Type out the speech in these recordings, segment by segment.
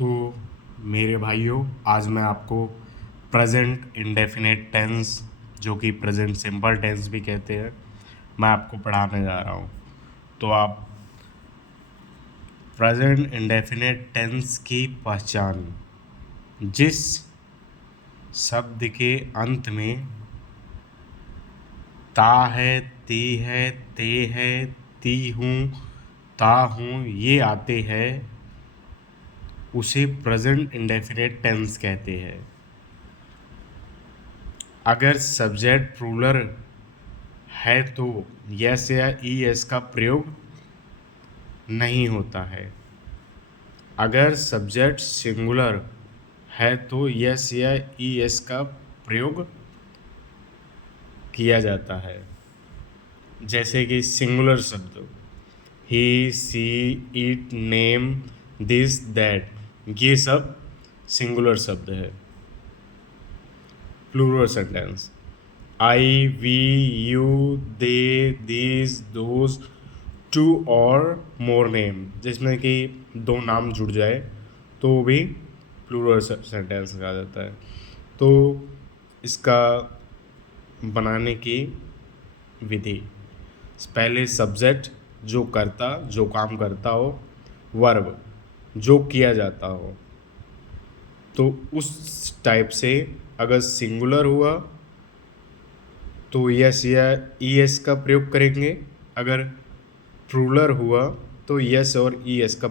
तो मेरे भाइयों, आज मैं आपको प्रेजेंट इंडेफिनेट टेंस, जो कि प्रेजेंट सिंपल टेंस भी कहते हैं, मैं आपको पढ़ाने जा रहा हूँ। तो आप प्रेजेंट इंडेफिनेट टेंस की पहचान जिस शब्द के अंत में ता है, ती है, ते है, ती हूँ, ता हूँ ये आते हैं, उसे प्रेजेंट इंडेफिनेट टेंस कहते हैं। अगर सब्जेक्ट प्लूरल है तो यस या ईएस का प्रयोग नहीं होता है। अगर सब्जेक्ट सिंगुलर है तो यस या ईएस का प्रयोग किया जाता है। जैसे कि सिंगुलर शब्द he, she, it, name, this, that, ये सब सिंगुलर शब्द है। Plural sentence I, we, you, they, this, those, two और मोर नेम, जिसमें कि दो नाम जुड़ जाए तो वो भी प्लूरल सेंटेंस कहा जाता है। तो इसका बनाने की विधि, पहले सब्जेक्ट जो काम करता हो, वर्ब जो किया जाता हो, तो उस टाइप से अगर सिंगुलर हुआ तो यस या ईएस का प्रयोग करेंगे। अगर प्लूरल हुआ तो यस और ईएस का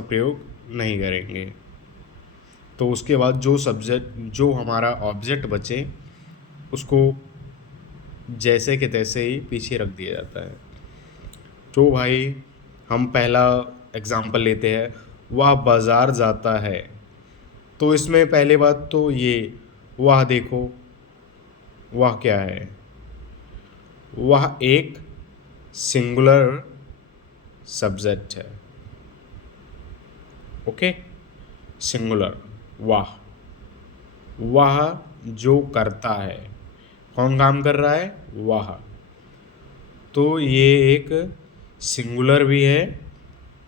प्रयोग नहीं करेंगे। तो उसके बाद जो हमारा ऑब्जेक्ट बचे उसको जैसे के तैसे ही पीछे रख दिया जाता है। तो भाई हम पहला एग्जाम्पल लेते हैं, वह बाज़ार जाता है। तो इसमें पहले बात तो ये, वह देखो, वह क्या है? वह एक सिंगुलर सब्जेक्ट है। Okay, singular. वह जो करता है, कौन काम कर रहा है? वह। तो ये एक सिंगुलर भी है,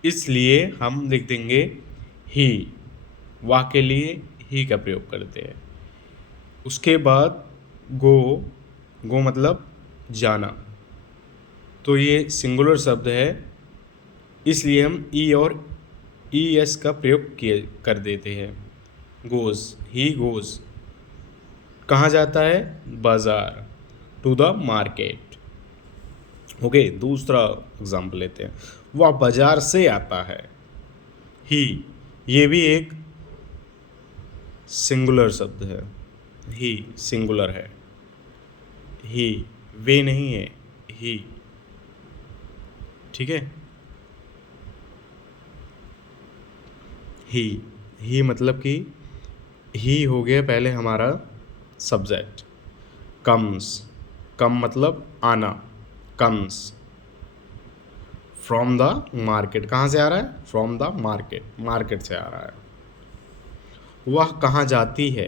इसलिए हम लिख देंगे ही। वह के लिए ही का प्रयोग करते हैं। उसके बाद गो मतलब जाना। तो ये सिंगुलर शब्द है, इसलिए हम ई और ई एस का प्रयोग कर देते हैं। गोज़, ही गोज़, कहाँ जाता है? बाज़ार, टू द मार्केट। ओके, दूसरा एग्जाम्पल लेते हैं, वह बाज़ार से आता है। ही, ये भी एक सिंगुलर शब्द है। ही सिंगुलर है। ही, वे नहीं है, ही। ठीक है, ही मतलब कि ही हो गया पहले हमारा सब्जेक्ट। कम मतलब आना, कम्स फ्रॉम द मार्केट। कहाँ से आ रहा है? फ्रॉम द मार्केट से आ रहा है। वह कहाँ जाती है?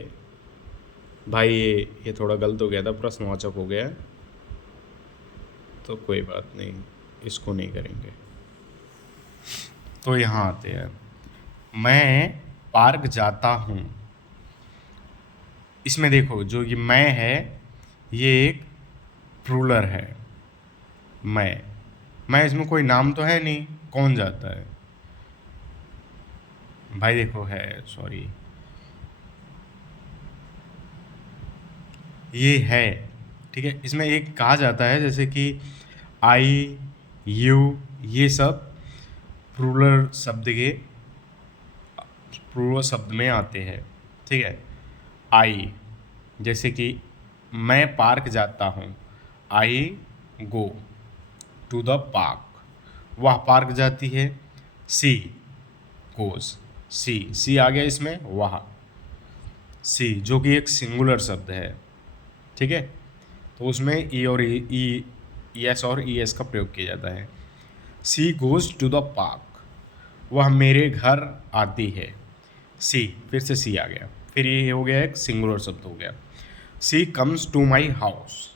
भाई ये थोड़ा गलत हो गया था, प्रश्नवाचक हो गया, तो कोई बात नहीं, इसको नहीं करेंगे। तो यहाँ आते हैं, मैं पार्क जाता हूँ। इसमें देखो, जो ये मैं है ये एक प्लूरल है। मैं इसमें कोई नाम तो है नहीं, कौन जाता है? भाई देखो है, सॉरी, ये है, ठीक है। इसमें एक कहा जाता है जैसे कि आई, यू, ये सब प्लूरल शब्द में आते हैं, ठीक है। आई, जैसे कि मैं पार्क जाता हूँ, आई गो टू द पार्क। वह पार्क जाती है, सी गोज, सी आ गया इसमें, वह सी, जो कि एक सिंगुलर शब्द है, ठीक है। तो उसमें ई और ई एस और ई एस का प्रयोग किया जाता है। She goes to the park, वह मेरे घर आती है। सी, फिर से सी आ गया, फिर ये हो गया एक सिंगुलर शब्द हो गया। सी कम्स टू माई हाउस,